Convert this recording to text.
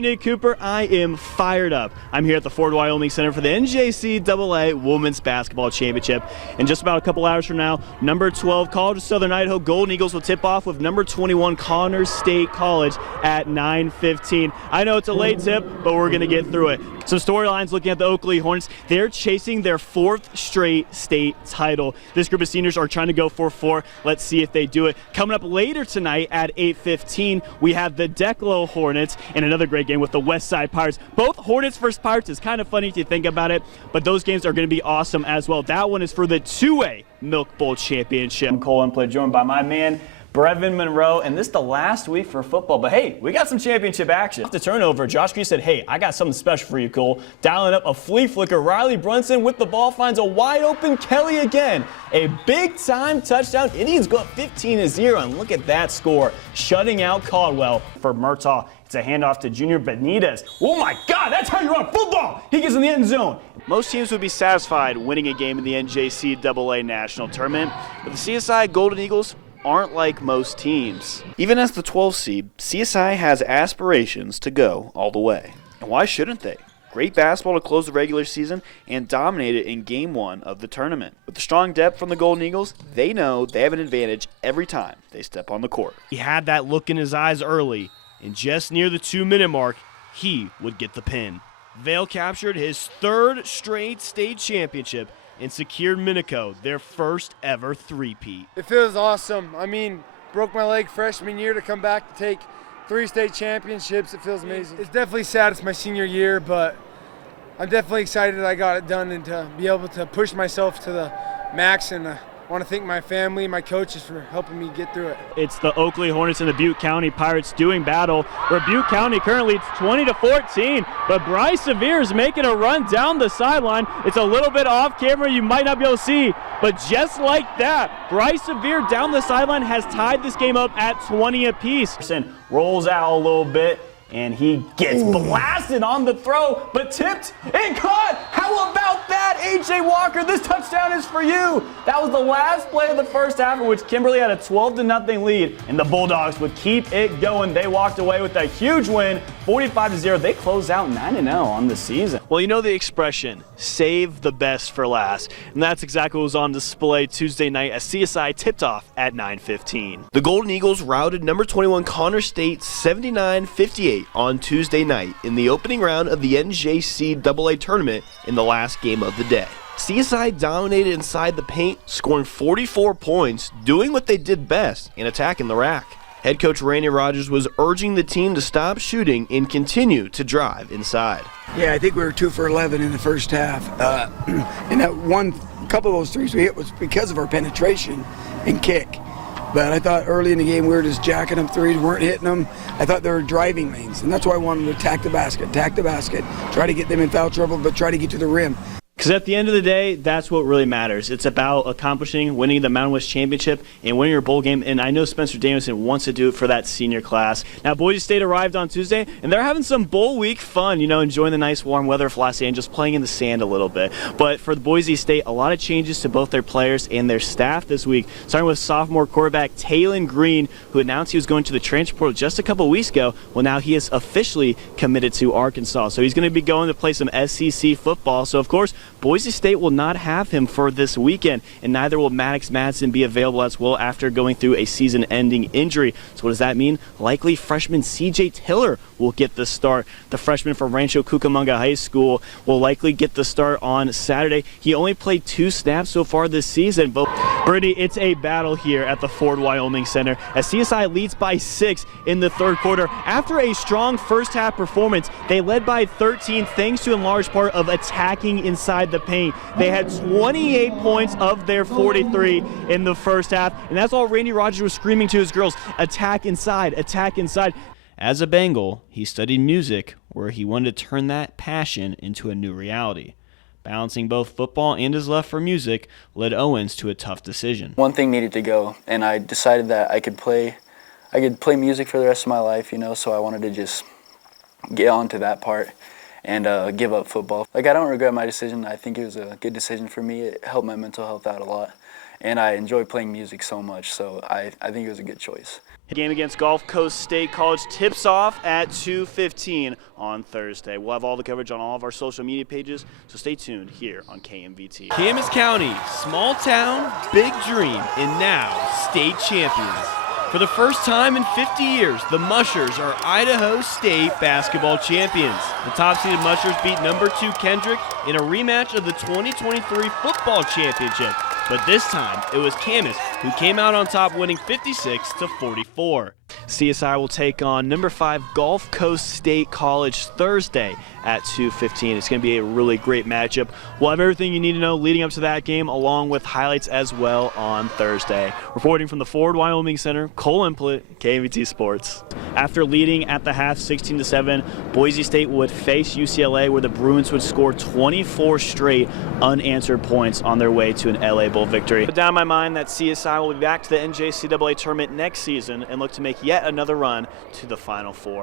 Brittany Cooper, I am fired up. I'm here at the Ford Wyoming Center for the NJCAA Women's Basketball Championship. In just about a couple hours from now, number 12 College of Southern Idaho Golden Eagles will tip off with number 21 Connors State College at 9:15. I know it's a late tip, but we're going to get through it. Some storylines looking at the Oakley Hornets. They're chasing their 4th straight state title. This group of seniors are trying to go for 4. Let's see if they do it. Coming up later tonight at 8:15, we have the Declo Hornets and another great game with the Westside Pirates. Both Hornets versus Pirates is kind of funny if you think about it, but those games are going to be awesome as well. That one is for the 2A Milk Bowl Championship. I'm Kole Emplit, joined by my man Brevin Monroe, and this is the last week for football, but hey, we got some championship action. Off the turnover, Josh Green said, hey, I got something special for you, Cole. Dialing up a flea flicker, Riley Brunson with the ball finds a wide open Kelly again. A big time touchdown. Indians go up 15-0, and look at that score, shutting out Caldwell for Murtaugh. It's a handoff to Junior Benitez. Oh my God, that's how you run football. He gets in the end zone. Most teams would be satisfied winning a game in the NJCAA National Tournament, but the CSI Golden Eagles aren't like most teams. Even as the 12th seed, CSI has aspirations to go all the way. And why shouldn't they? Great basketball to close the regular season and dominate it in Game 1 of the tournament. With the strong depth from the Golden Eagles, they know they have an advantage every time they step on the court. He had that look in his eyes early, and just near the 2-minute mark, he would get the pin. Vail captured his 3rd straight state championship and secured Minico their first ever three-peat. It feels awesome. I mean, broke my leg freshman year to come back to take 3 state championships. It feels amazing. It's definitely sad it's my senior year, but I'm definitely excited that I got it done and to be able to push myself to the max, and I want to thank my family, my coaches for helping me get through it. It's the Oakley Hornets and the Butte County Pirates doing battle, where Butte County currently leads 20-14, but Bryce Severe is making a run down the sideline. It's a little bit off camera, you might not be able to see, but just like that, Bryce Severe down the sideline has tied this game up at 20 apiece. Rolls out a little bit, and he gets blasted on the throw, but tipped and caught. How about that, A.J. Walker? This touchdown is for you. That was the last play of the first half in which Kimberly had a 12-0 lead, and the Bulldogs would keep it going. They walked away with a huge win, 45-0. They closed out 9-0 on the season. Well, you know the expression, save the best for last, and that's exactly what was on display Tuesday night as CSI tipped off at 9:15. The Golden Eagles routed number 21 Connors State 79-58 on Tuesday night in the opening round of the NJCAA tournament in the last game of the day. CSI dominated inside the paint, scoring 44 points, doing what they did best in attacking the rack. Head coach Randy Rogers was urging the team to stop shooting and continue to drive inside. Yeah, I think we were 2 for 11 in the first half. And that couple of those threes we hit was because of our penetration and kick. But I thought early in the game we were just jacking up threes, weren't hitting them. I thought they were driving lanes, and that's why I wanted to attack the basket, try to get them in foul trouble, but try to get to the rim. Because at the end of the day, that's what really matters. It's about accomplishing, winning the Mountain West Championship, and winning your bowl game. And I know Spencer Danielson wants to do it for that senior class. Now, Boise State arrived on Tuesday, and they're having some bowl week fun, enjoying the nice warm weather of Los Angeles, playing in the sand a little bit. But for the Boise State, a lot of changes to both their players and their staff this week, starting with sophomore quarterback Taylon Green, who announced he was going to the transfer portal just a couple weeks ago. Well, now he is officially committed to Arkansas. So he's going to be going to play some SEC football. So, of course, Boise State will not have him for this weekend, and neither will Maddox Madsen be available as well after going through a season-ending injury. So what does that mean? Likely freshman C.J. Tiller will get the start. The freshman from Rancho Cucamonga High School will likely get the start on Saturday. He only played 2 snaps so far this season. But Brittany, it's a battle here at the Ford Wyoming Center as CSI leads by 6 in the 3rd quarter. After a strong first half performance, they led by 13 thanks to in large part of attacking inside the paint. They had 28 points of their 43 in the first half, and that's all Randy Rogers was screaming to his girls, attack inside, attack inside. As a Bengal, he studied music, where he wanted to turn that passion into a new reality. Balancing both football and his love for music led Owens to a tough decision. One thing needed to go, and I decided that I could play music for the rest of my life, so I wanted to just get on to that part and give up football. I don't regret my decision. I think it was a good decision for me. It helped my mental health out a lot, and I enjoy playing music so much, so I think it was a good choice. Game against Gulf Coast State College tips off at 2:15 on Thursday. We'll have all the coverage on all of our social media pages, so stay tuned here on KMVT. Camas County, small town, big dream, and now state champions. For the first time in 50 years, the Mushers are Idaho State basketball champions. The top-seeded Mushers beat number 2 Kendrick in a rematch of the 2023 football championship. But this time, it was Camas who came out on top, winning 56-44. CSI will take on number 5 Gulf Coast State College Thursday at 2:15. It's going to be a really great matchup. We'll have everything you need to know leading up to that game, along with highlights as well on Thursday. Reporting from the Ford Wyoming Center, Kole Emplit, KMVT Sports. After leading at the half 16-7, Boise State would face UCLA, where the Bruins would score 24 straight unanswered points on their way to an LA Bowl victory. But down in my mind that CSI will be back to the NJCAA tournament next season and look to make yet another run to the Final Four.